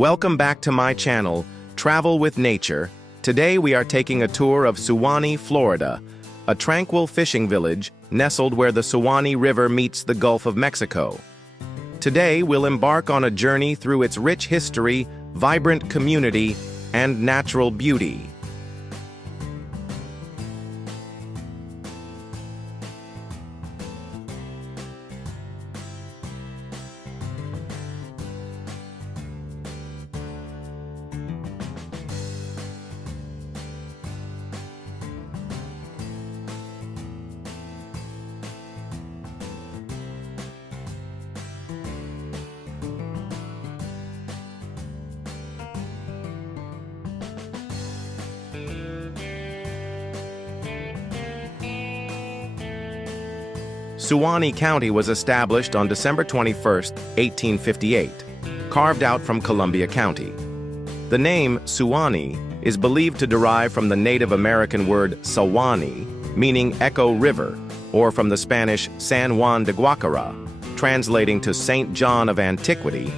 Welcome back to my channel, Travel with Nature. Today we are taking a tour of Suwannee, Florida, a tranquil fishing village nestled where the Suwannee River meets the Gulf of Mexico. Today we'll embark on a journey through its rich history, vibrant community, and natural beauty. Suwannee County was established on December 21, 1858, carved out from Columbia County. The name Suwannee is believed to derive from the Native American word Suwannee, meaning Echo River, or from the Spanish San Juan de Guacara, translating to Saint John of Antiquity.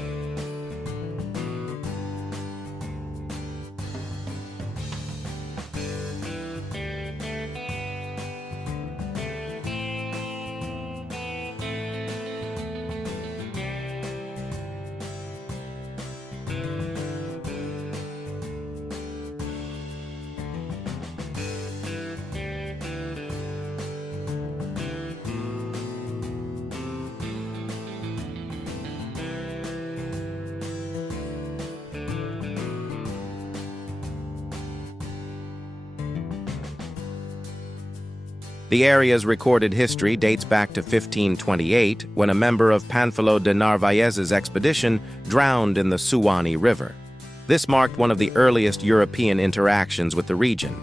The area's recorded history dates back to 1528, when a member of Panfilo de Narvaez's expedition drowned in the Suwannee River. This marked one of the earliest European interactions with the region.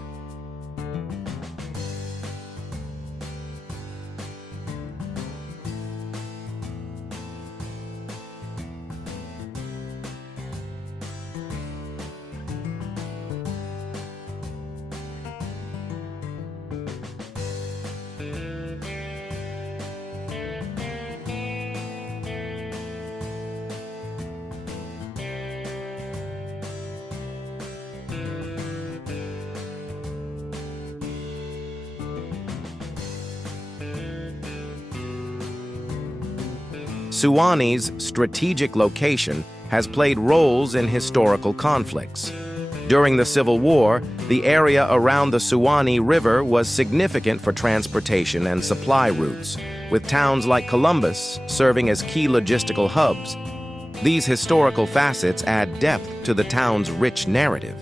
Suwannee's strategic location has played roles in historical conflicts. During the Civil War, the area around the Suwannee River was significant for transportation and supply routes, with towns like Columbus serving as key logistical hubs. These historical facets add depth to the town's rich narrative.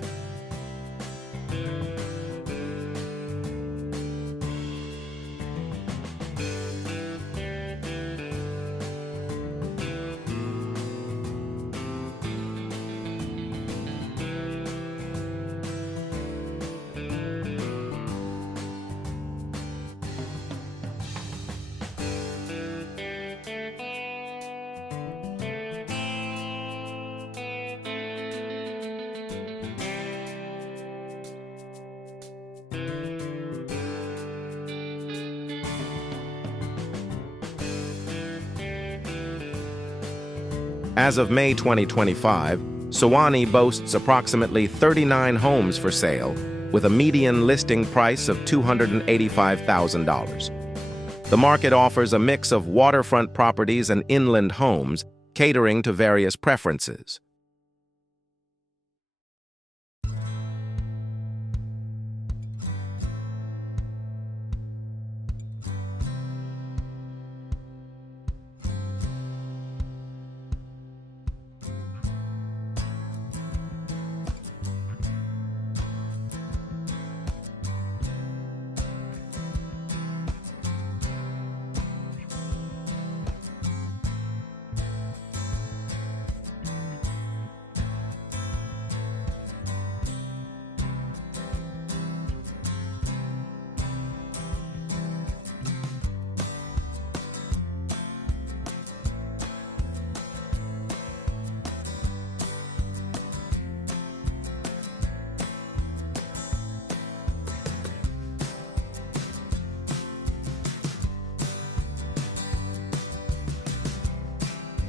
As of May 2025, Suwannee boasts approximately 39 homes for sale, with a median listing price of $285,000. The market offers a mix of waterfront properties and inland homes, catering to various preferences.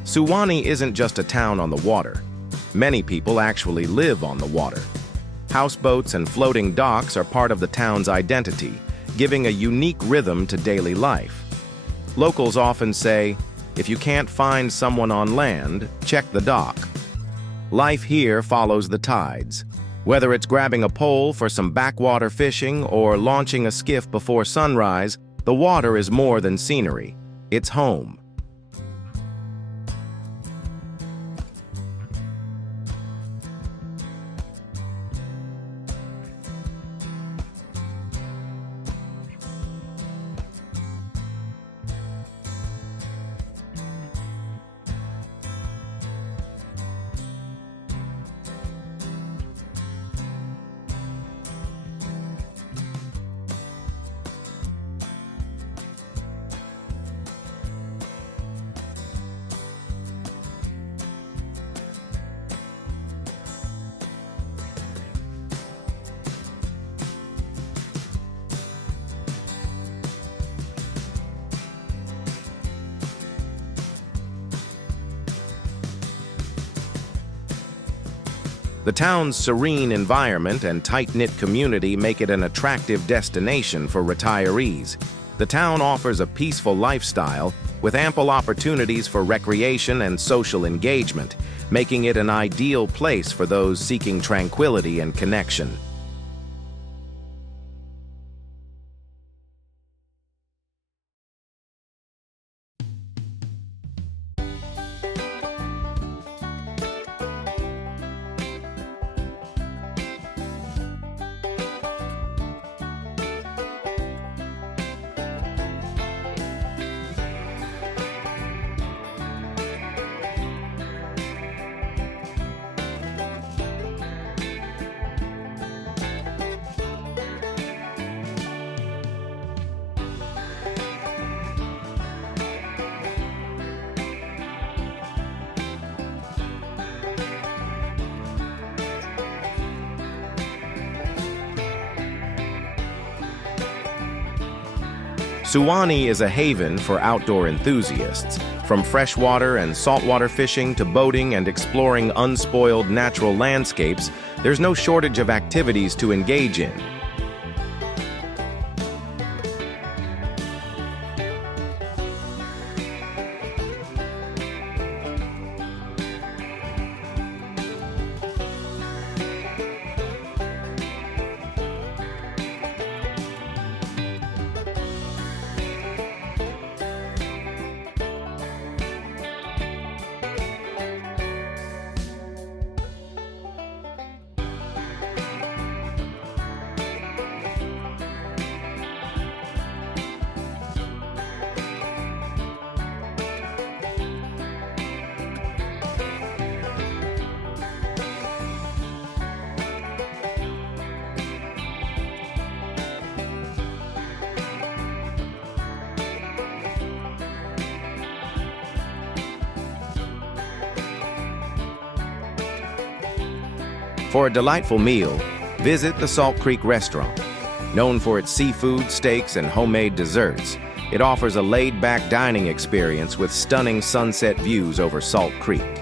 Suwannee isn't just a town on the water. Many people actually live on the water. Houseboats and floating docks are part of the town's identity, giving a unique rhythm to daily life. Locals often say, if you can't find someone on land, check the dock. Life here follows the tides. Whether it's grabbing a pole for some backwater fishing or launching a skiff before sunrise, the water is more than scenery. It's home. The town's serene environment and tight-knit community make it an attractive destination for retirees. The town offers a peaceful lifestyle with ample opportunities for recreation and social engagement, making it an ideal place for those seeking tranquility and connection. Suwannee is a haven for outdoor enthusiasts. From freshwater and saltwater fishing to boating and exploring unspoiled natural landscapes, there's no shortage of activities to engage in. For a delightful meal, visit the Salt Creek Restaurant. Known for its seafood, steaks, and homemade desserts, it offers a laid-back dining experience with stunning sunset views over Salt Creek.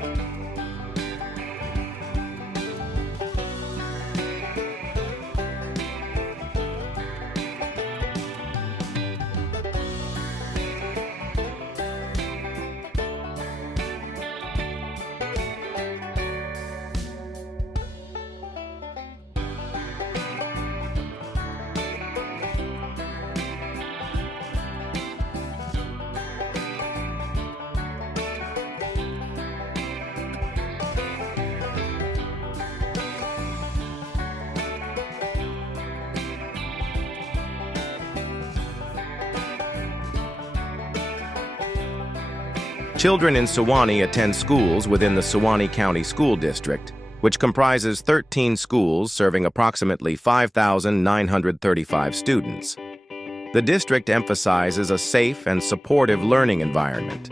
Children in Suwannee attend schools within the Suwannee County School District, which comprises 13 schools serving approximately 5,935 students. The district emphasizes a safe and supportive learning environment.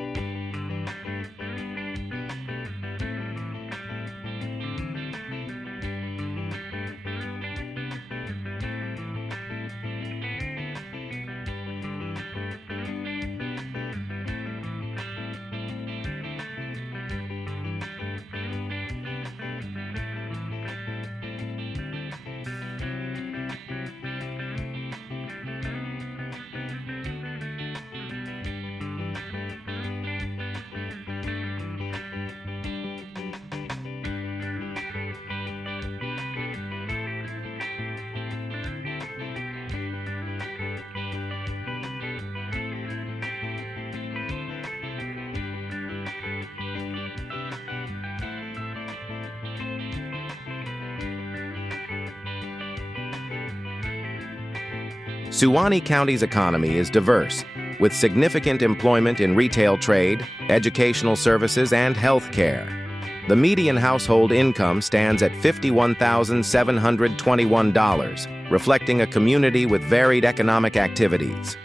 Suwannee County's economy is diverse, with significant employment in retail trade, educational services, and health care. The median household income stands at $51,721, reflecting a community with varied economic activities.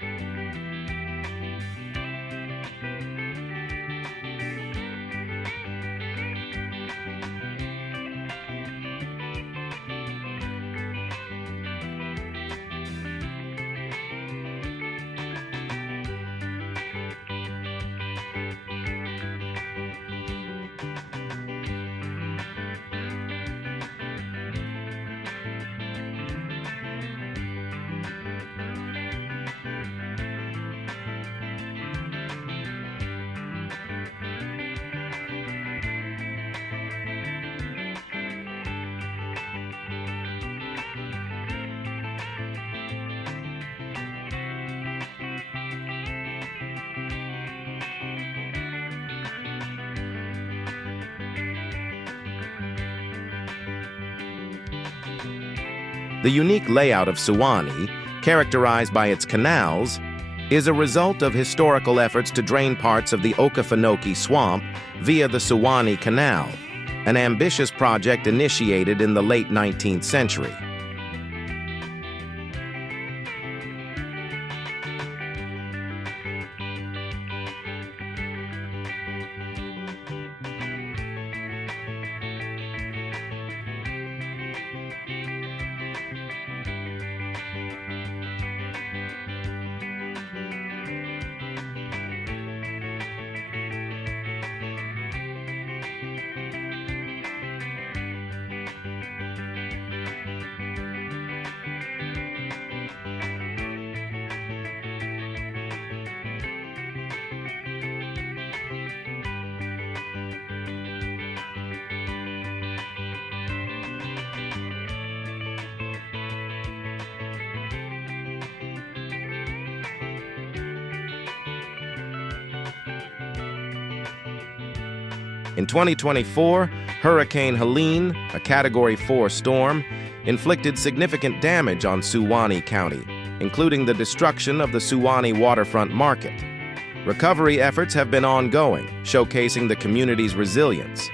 The unique layout of Suwannee, characterized by its canals, is a result of historical efforts to drain parts of the Okefenokee Swamp via the Suwannee Canal, an ambitious project initiated in the late 19th century. In 2024, Hurricane Helene, a Category 4 storm, inflicted significant damage on Suwannee County, including the destruction of the Suwannee waterfront market. Recovery efforts have been ongoing, showcasing the community's resilience.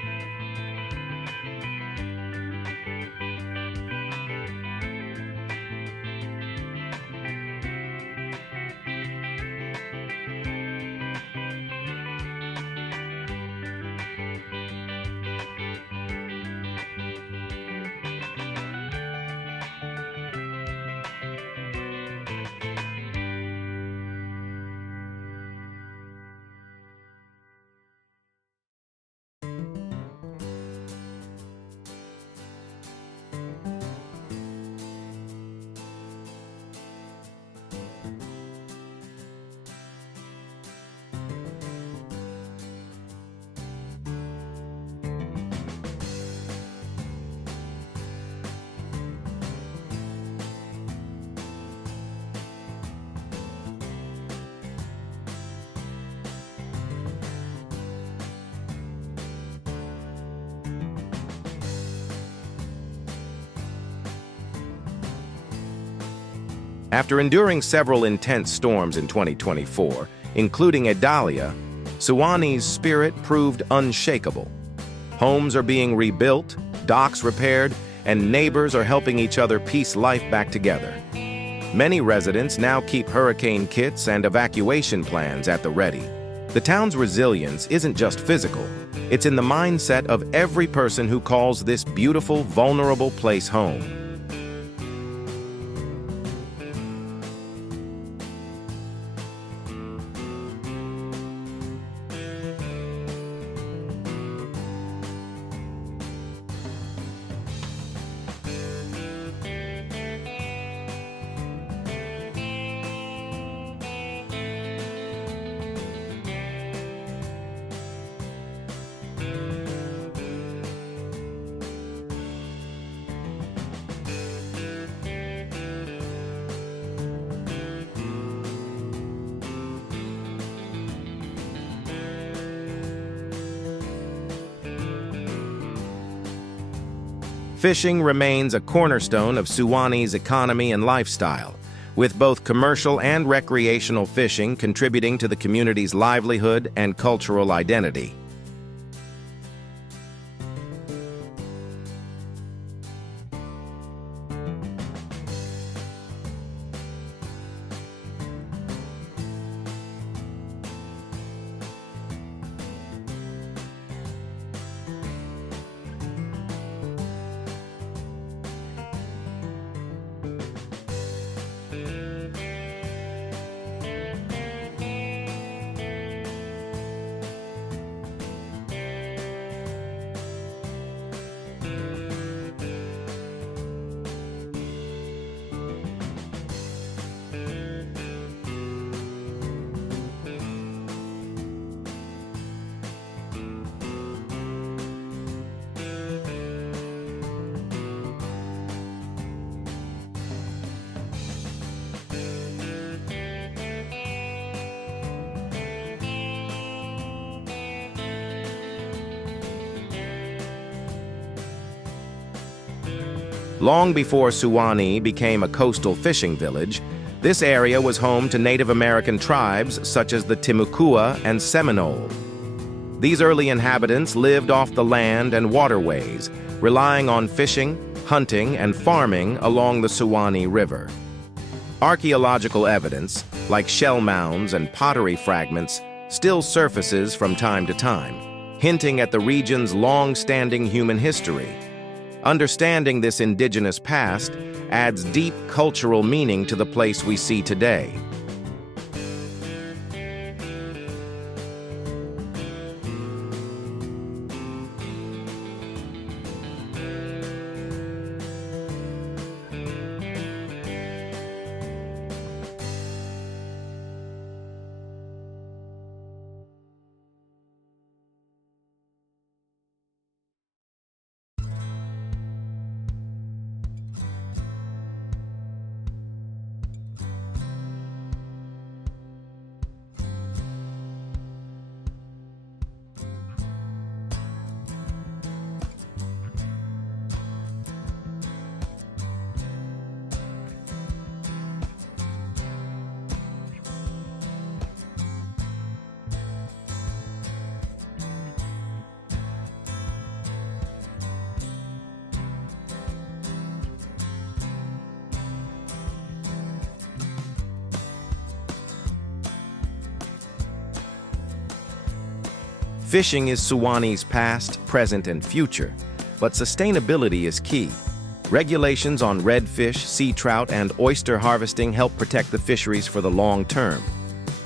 After enduring several intense storms in 2024, including Idalia, Suwannee's spirit proved unshakable. Homes are being rebuilt, docks repaired, and neighbors are helping each other piece life back together. Many residents now keep hurricane kits and evacuation plans at the ready. The town's resilience isn't just physical, it's in the mindset of every person who calls this beautiful, vulnerable place home. Fishing remains a cornerstone of Suwannee's economy and lifestyle, with both commercial and recreational fishing contributing to the community's livelihood and cultural identity. Long before Suwannee became a coastal fishing village, this area was home to Native American tribes such as the Timucua and Seminole. These early inhabitants lived off the land and waterways, relying on fishing, hunting, and farming along the Suwannee River. Archaeological evidence, like shell mounds and pottery fragments, still surfaces from time to time, hinting at the region's long-standing human history. Understanding this indigenous past adds deep cultural meaning to the place we see today. Fishing is Suwannee's past, present, and future, but sustainability is key. Regulations on redfish, sea trout, and oyster harvesting help protect the fisheries for the long term.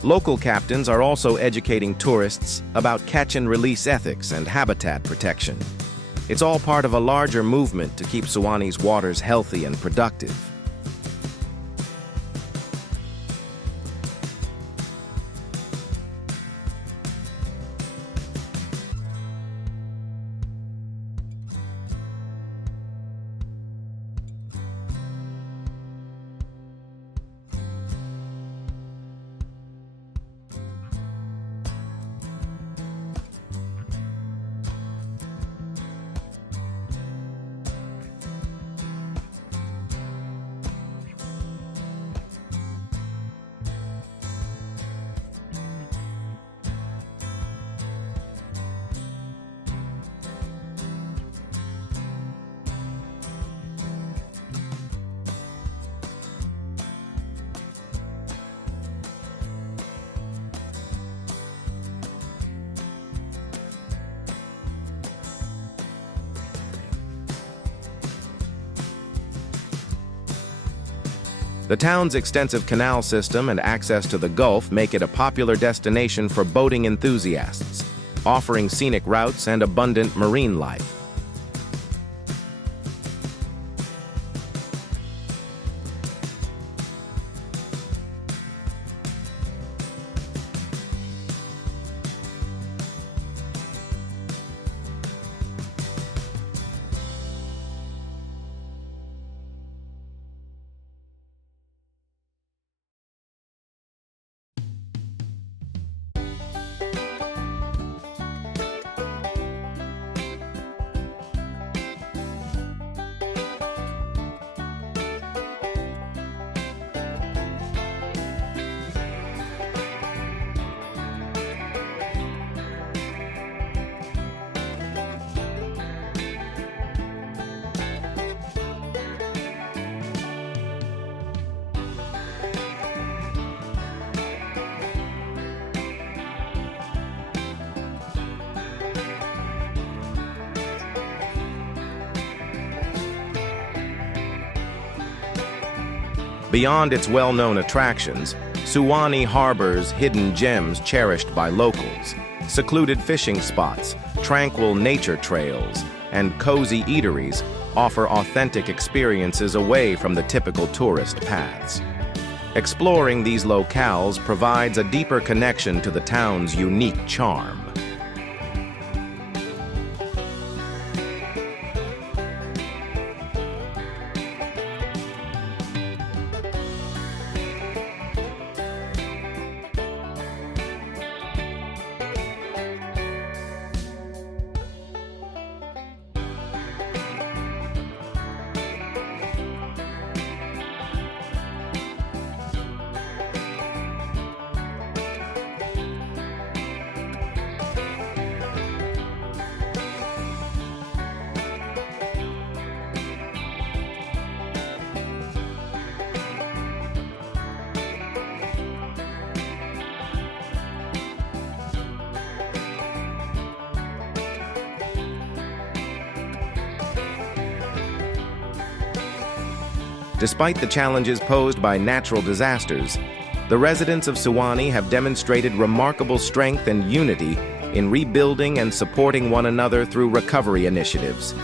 Local captains are also educating tourists about catch-and-release ethics and habitat protection. It's all part of a larger movement to keep Suwannee's waters healthy and productive. The town's extensive canal system and access to the Gulf make it a popular destination for boating enthusiasts, offering scenic routes and abundant marine life. Beyond its well-known attractions, Suwannee harbors hidden gems cherished by locals. Secluded fishing spots, tranquil nature trails, and cozy eateries offer authentic experiences away from the typical tourist paths. Exploring these locales provides a deeper connection to the town's unique charm. Despite the challenges posed by natural disasters, the residents of Suwannee have demonstrated remarkable strength and unity in rebuilding and supporting one another through recovery initiatives.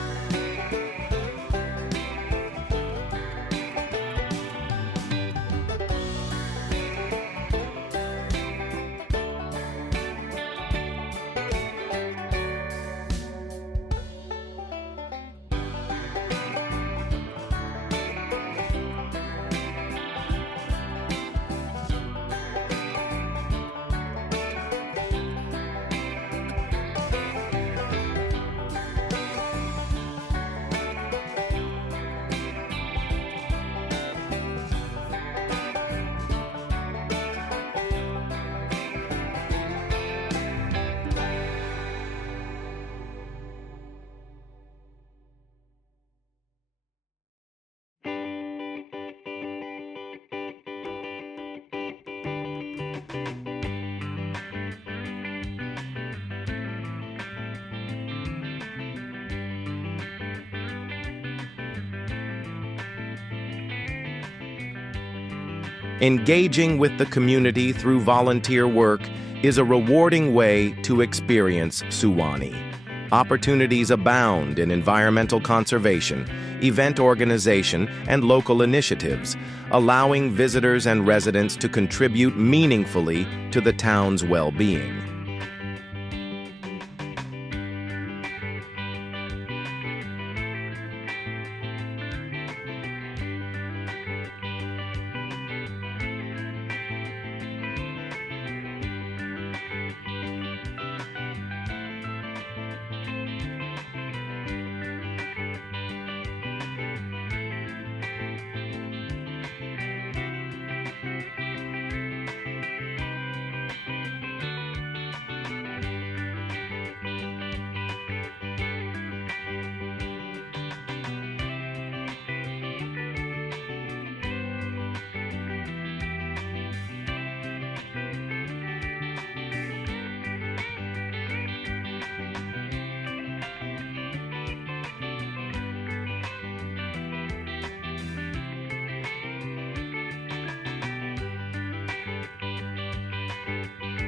Engaging with the community through volunteer work is a rewarding way to experience Suwannee. Opportunities abound in environmental conservation, event organization, and local initiatives, allowing visitors and residents to contribute meaningfully to the town's well-being.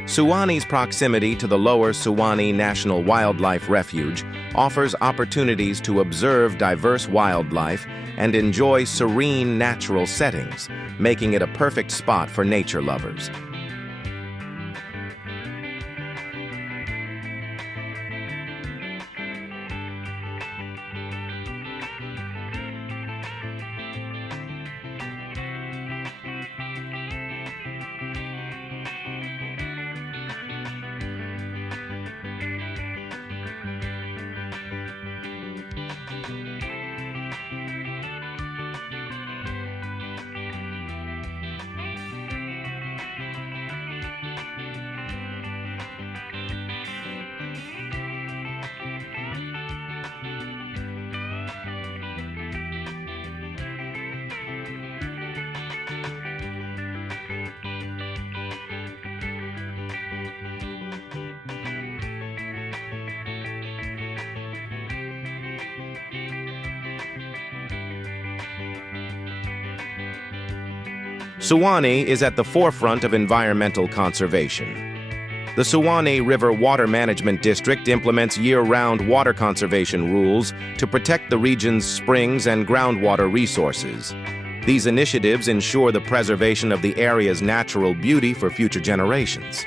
Suwannee's proximity to the Lower Suwannee National Wildlife Refuge offers opportunities to observe diverse wildlife and enjoy serene natural settings, making it a perfect spot for nature lovers. Suwannee is at the forefront of environmental conservation. The Suwannee River Water Management District implements year-round water conservation rules to protect the region's springs and groundwater resources. These initiatives ensure the preservation of the area's natural beauty for future generations.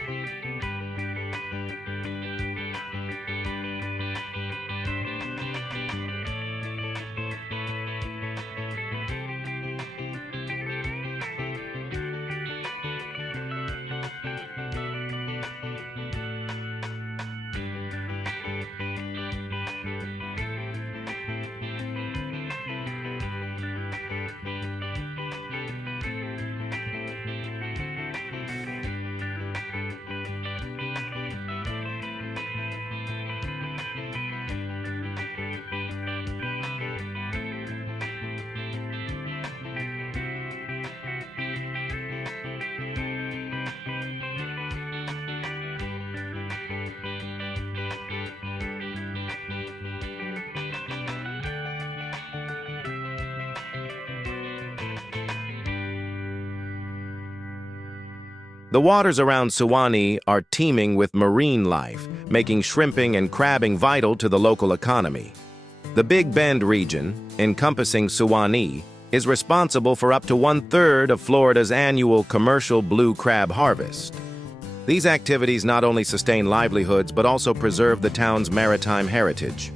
The waters around Suwannee are teeming with marine life, making shrimping and crabbing vital to the local economy. The Big Bend region, encompassing Suwannee, is responsible for up to 1/3 of Florida's annual commercial blue crab harvest. These activities not only sustain livelihoods but also preserve the town's maritime heritage.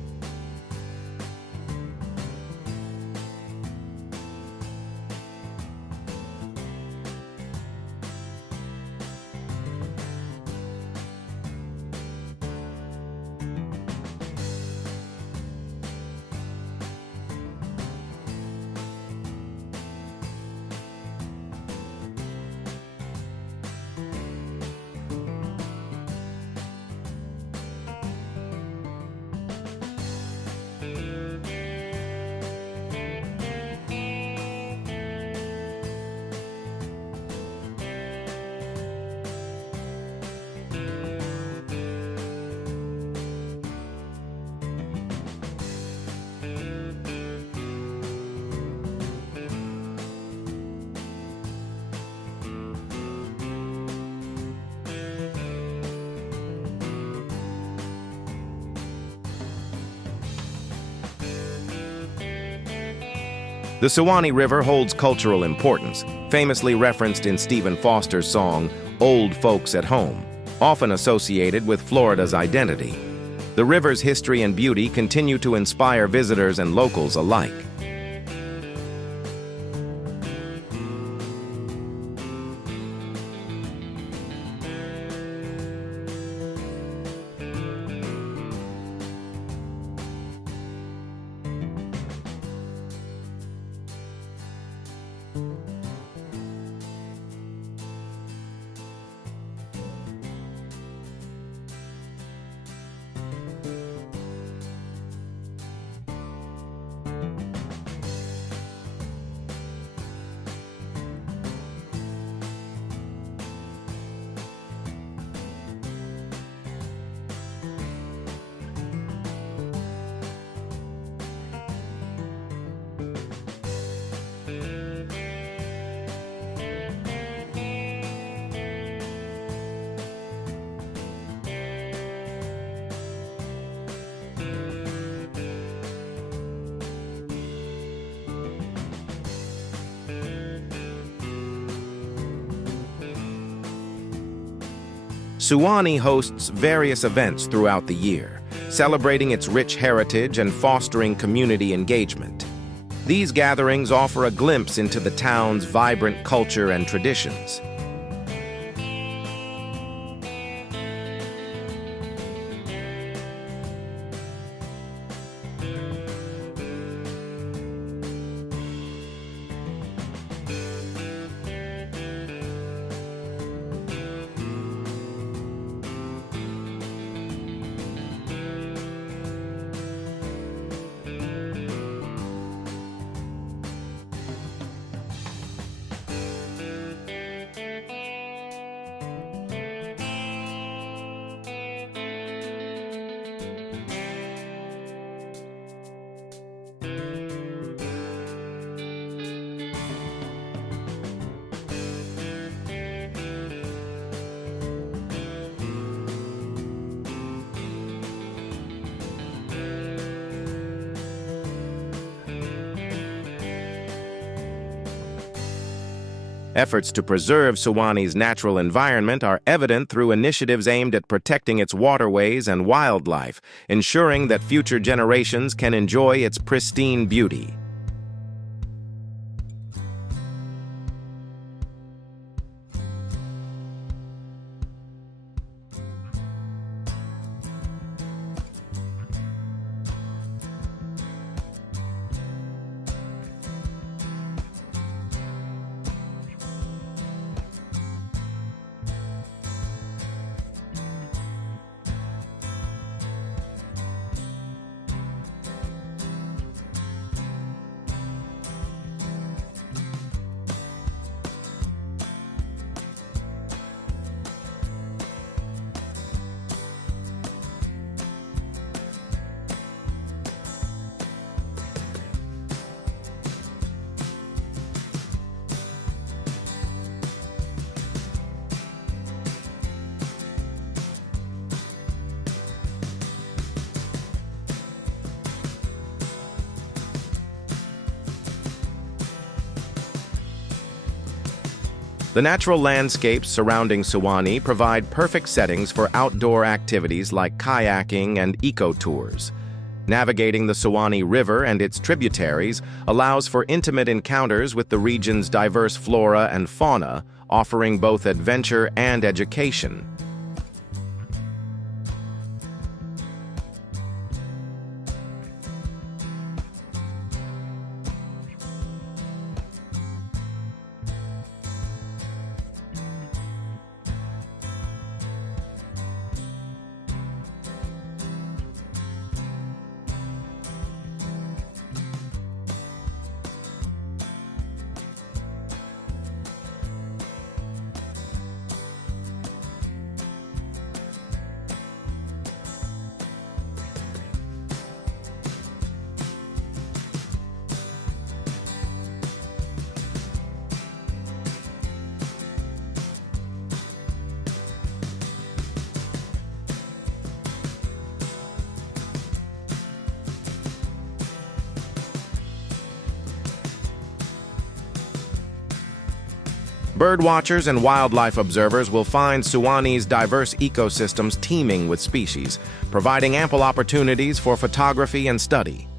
The Suwannee River holds cultural importance, famously referenced in Stephen Foster's song, "Old Folks at Home," often associated with Florida's identity. The river's history and beauty continue to inspire visitors and locals alike. Suwannee hosts various events throughout the year, celebrating its rich heritage and fostering community engagement. These gatherings offer a glimpse into the town's vibrant culture and traditions. Efforts to preserve Suwannee's natural environment are evident through initiatives aimed at protecting its waterways and wildlife, ensuring that future generations can enjoy its pristine beauty. The natural landscapes surrounding Suwannee provide perfect settings for outdoor activities like kayaking and eco-tours. Navigating the Suwannee River and its tributaries allows for intimate encounters with the region's diverse flora and fauna, offering both adventure and education. Birdwatchers and wildlife observers will find Suwannee's diverse ecosystems teeming with species, providing ample opportunities for photography and study.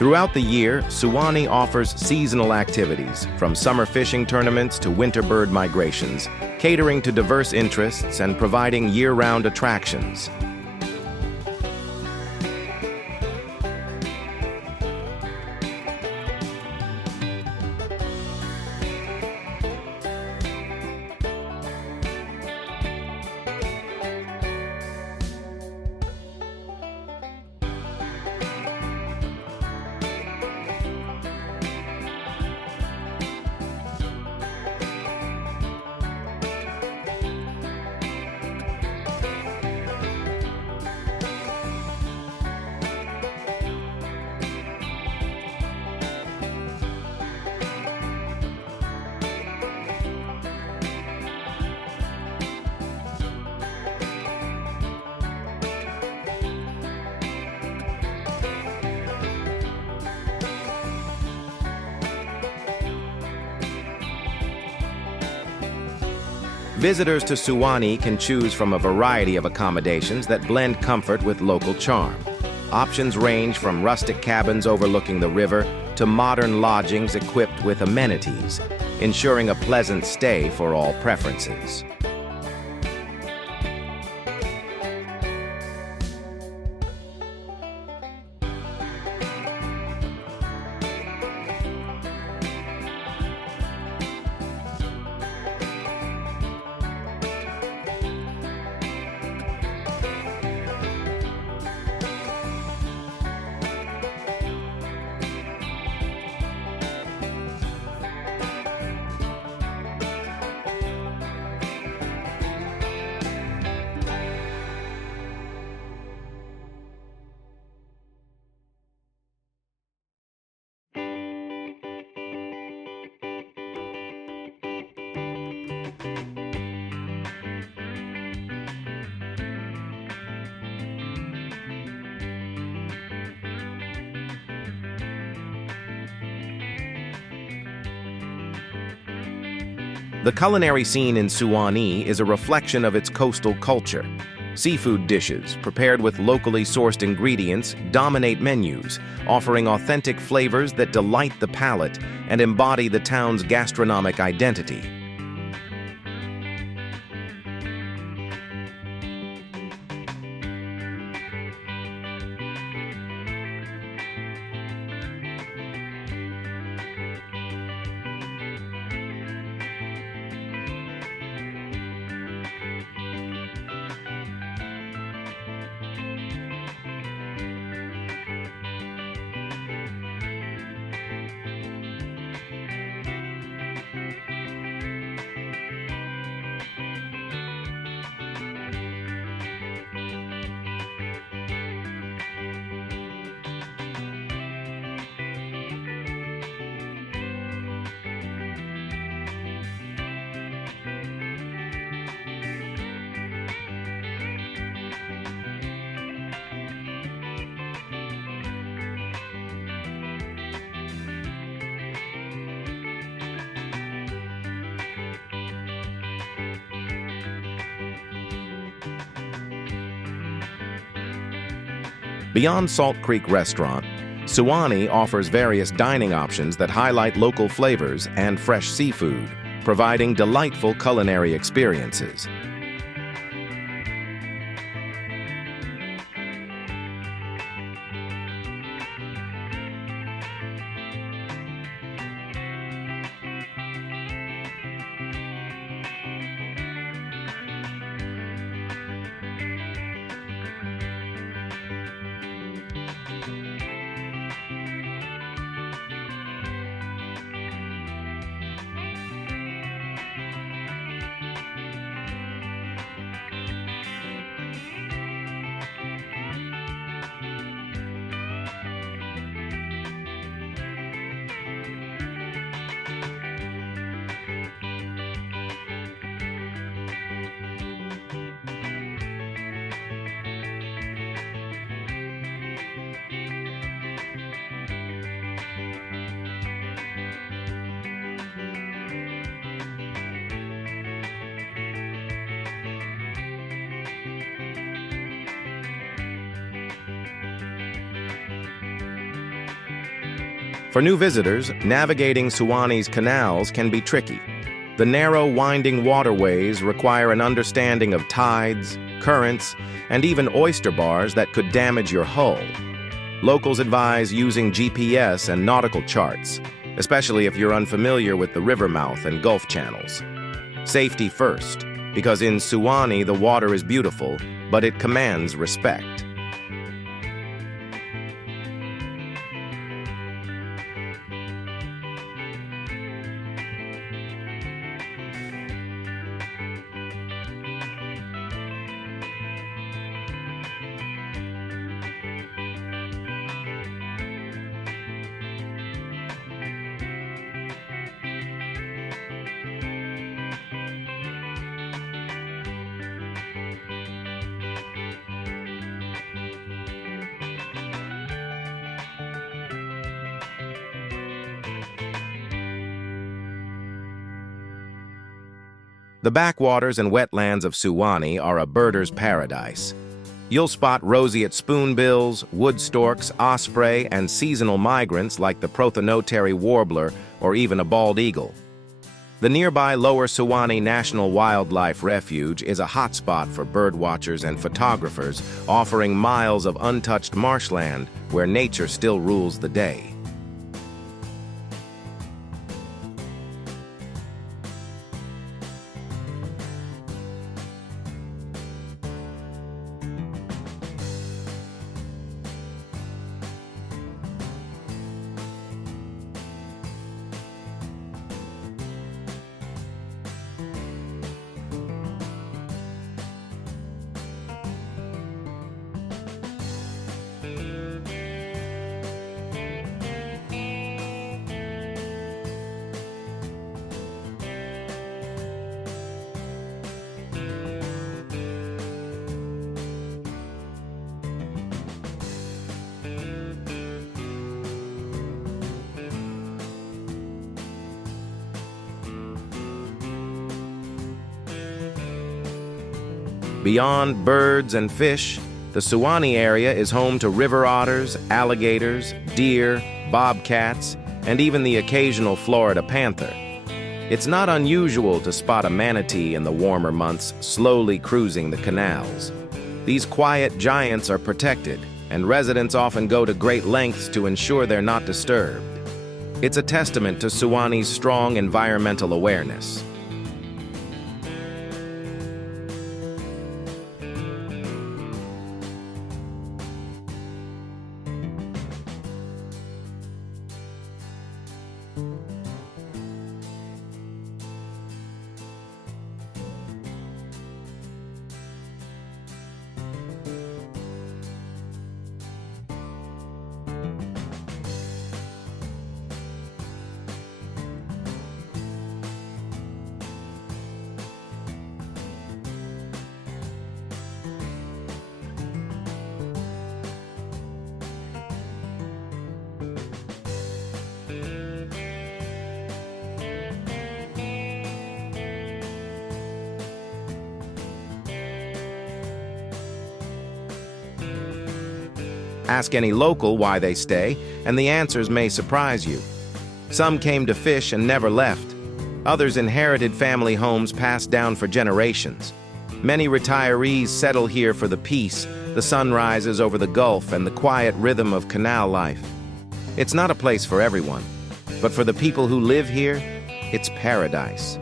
Throughout the year, Suwannee offers seasonal activities, from summer fishing tournaments to winter bird migrations, catering to diverse interests and providing year-round attractions. Visitors to Suwannee can choose from a variety of accommodations that blend comfort with local charm. Options range from rustic cabins overlooking the river to modern lodgings equipped with amenities, ensuring a pleasant stay for all preferences. The culinary scene in Suwannee is a reflection of its coastal culture. Seafood dishes, prepared with locally sourced ingredients, dominate menus, offering authentic flavors that delight the palate and embody the town's gastronomic identity. Beyond Salt Creek Restaurant, Suwannee offers various dining options that highlight local flavors and fresh seafood, providing delightful culinary experiences. For new visitors, navigating Suwannee's canals can be tricky. The narrow, winding waterways require an understanding of tides, currents, and even oyster bars that could damage your hull. Locals advise using GPS and nautical charts, especially if you're unfamiliar with the river mouth and Gulf channels. Safety first, because in Suwannee the water is beautiful, but it commands respect. The backwaters and wetlands of Suwannee are a birder's paradise. You'll spot roseate spoonbills, wood storks, osprey, and seasonal migrants like the prothonotory warbler or even a bald eagle. The nearby Lower Suwannee National Wildlife Refuge is a hotspot for birdwatchers and photographers, offering miles of untouched marshland where nature still rules the day. Beyond birds and fish, the Suwannee area is home to river otters, alligators, deer, bobcats, and even the occasional Florida panther. It's not unusual to spot a manatee in the warmer months slowly cruising the canals. These quiet giants are protected, and residents often go to great lengths to ensure they're not disturbed. It's a testament to Suwannee's strong environmental awareness. Ask any local why they stay, and the answers may surprise you. Some came to fish and never left. Others inherited family homes passed down for generations. Many retirees settle here for the peace, the sunrises over the Gulf, and the quiet rhythm of canal life. It's not a place for everyone, but for the people who live here, it's paradise.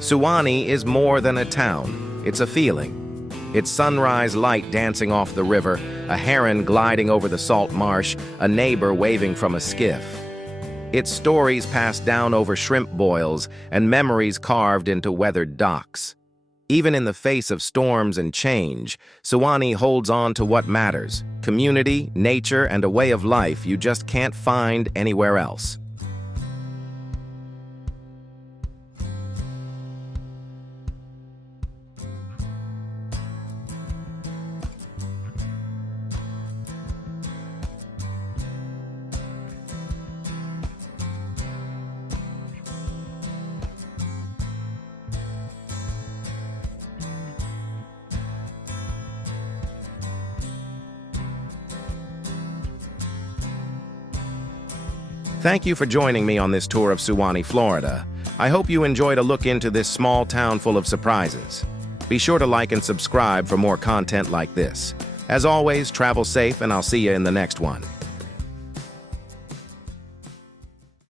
Suwannee is more than a town, it's a feeling. It's sunrise light dancing off the river, a heron gliding over the salt marsh, a neighbor waving from a skiff. It's stories passed down over shrimp boils and memories carved into weathered docks. Even in the face of storms and change, Suwannee holds on to what matters: community, nature, and a way of life you just can't find anywhere else. Thank you for joining me on this tour of Suwannee, Florida. I hope you enjoyed a look into this small town full of surprises. Be sure to like and subscribe for more content like this. As always, travel safe, and I'll see you in the next one.